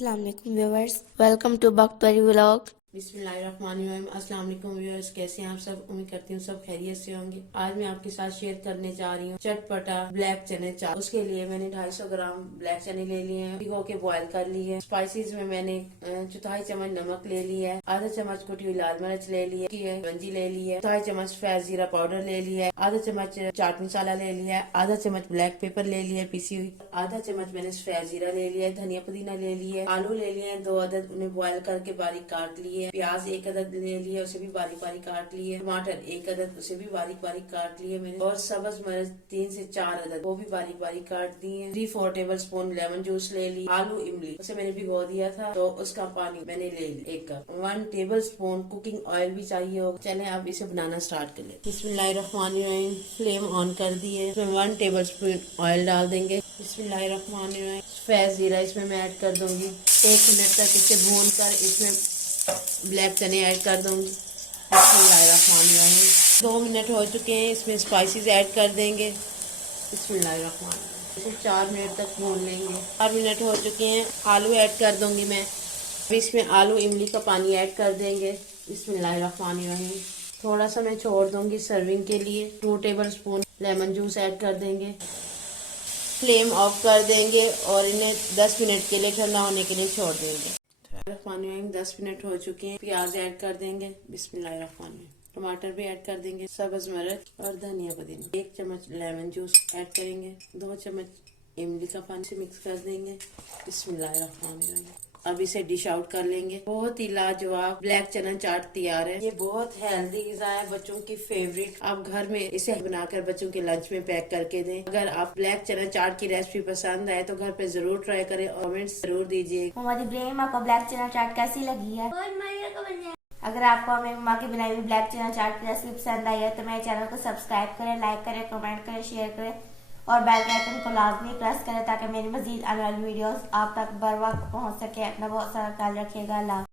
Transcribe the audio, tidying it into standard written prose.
अस्सलाम वालेकुम viewers, welcome to बख्तरी vlog. बिस्मिल्लाहिर्रहमानिर्रहीम। अस्सलाम वालेकुम व्यूअर्स, कैसे हैं आप सब? उम्मीद करती हूँ सब खैरियत से होंगे। आज मैं आपके साथ शेयर करने जा रही हूँ चटपटा ब्लैक चने चाट। उसके लिए मैंने 250 ग्राम ब्लैक चने ले लिए हैं, भिगो के बॉईल कर लिए हैं। स्पाइसेस में मैंने चौथाई चम्मच नमक ले लिया है, आधा चम्मच कुटी हुई लाल मिर्च ले ली है, गंजी ले ली है, चौथाई चम्मच फ्रेश जीरा पाउडर ले लिया है, आधा चम्मच चाट मसाला ले लिया है, आधा चम्मच ब्लैक पेपर ले लिया है पीसी हुई, आधा चम्मच मैंने फ्रेश जीरा ले लिया है, धनिया पुदीना ले लिया है, आलू ले लिए हैं 2 अदद, उन्हें बॉईल करके बारीक काट लिए, प्याज 1 अदद ले लिए, उसे भी बारीक बारीक काट लिए, टमाटर 1 अदद, उसे भी बारीक बारीक काट लिए मैंने, और सब्ज मिर्च 3 से 4 अदद, वो भी बारीक बारीक काट दिए। 3-4 टेबल स्पून लेमन जूस ले ली। आलू इमली उसे मैंने भिगो दिया था तो उसका पानी मैंने ले लिया 1 cup. 1 table spoon cooking oil भी चाहिए होगा। चले अब इसे बनाना स्टार्ट कर ले। बिस्मिल्लाहिर्रहमानिर्रहीम। फ्लेम ऑन कर दिए, इसमें 1 टेबल स्पून ऑयल डाल देंगे। बिस्मिल्लाहिर्रहमानिर्रहीम। फ्रेश जीरा इसमें मैं ऐड कर दूंगी। 1 मिनट तक इसे भून कर इसमें ब्लैक चने ऐड कर दूंगी। बिस्मिल्लाहिर्रहमानिर्रहीम। 2 मिनट हो चुके हैं, इसमें स्पाइसेस ऐड कर देंगे। बिस्मिल्लाहिर्रहमानिर्रहीम। इसे 4 मिनट तक भून लेंगे। 4 मिनट हो चुके हैं, आलू ऐड कर दूंगी मैं। अब इसमें आलू इमली का पानी ऐड कर देंगे। बिस्मिल्लाहिर्रहमानिर्रहीम। थोड़ा सा मैं छोड़ दूंगी सर्विंग के लिए। 2 table spoon lemon juice add कर देंगे। फ्लेम ऑफ कर देंगे और इन्हें 10 मिनट के लिए ठंडा होने के लिए छोड़ देंगे। पानी में 10 मिनट हो चुके हैं। प्याज ऐड कर देंगे। बिस्मिल्लाहिर्रहमानिर्रहीम। टमाटर भी ऐड कर देंगे, सब्ज मिर्च और धनिया पुदीना। 1 चम्मच लेमन जूस ऐड करेंगे। 2 चम्मच इमली का पानी से मिक्स कर देंगे। बिस्मिल्लाहिर्रहमानिर्रहीम। अब इसे डिश आउट कर लेंगे। बहुत ही लाजवाब ब्लैक चना चाट तैयार है। ये बहुत हेल्दी ग़िज़ा है, बच्चों की फेवरेट। आप घर में इसे बनाकर बच्चों के लंच में पैक करके दें। अगर आप ब्लैक चना चाट की रेसिपी पसंद आए तो घर पे जरूर ट्राई करें और कमेंट्स जरूर दीजिए। मोहम्मद इब्राहिम, आपको ब्लैक चना चाट कैसी लगी है? अगर आपको हमें मम्मा की बनाई हुई ब्लैक चना चाट की रेसिपी पसंद आई है तो मेरे चैनल को सब्सक्राइब करें, लाइक करें, कमेंट करें, शेयर करें और बेल के आइकन को लाजमी प्रेस करें ताकि मेरी मजीद आने वाली वीडियोस आप तक बर वक्त पहुँच सके। अपना बहुत सारा ख्याल रखिएगा। अल्लाह।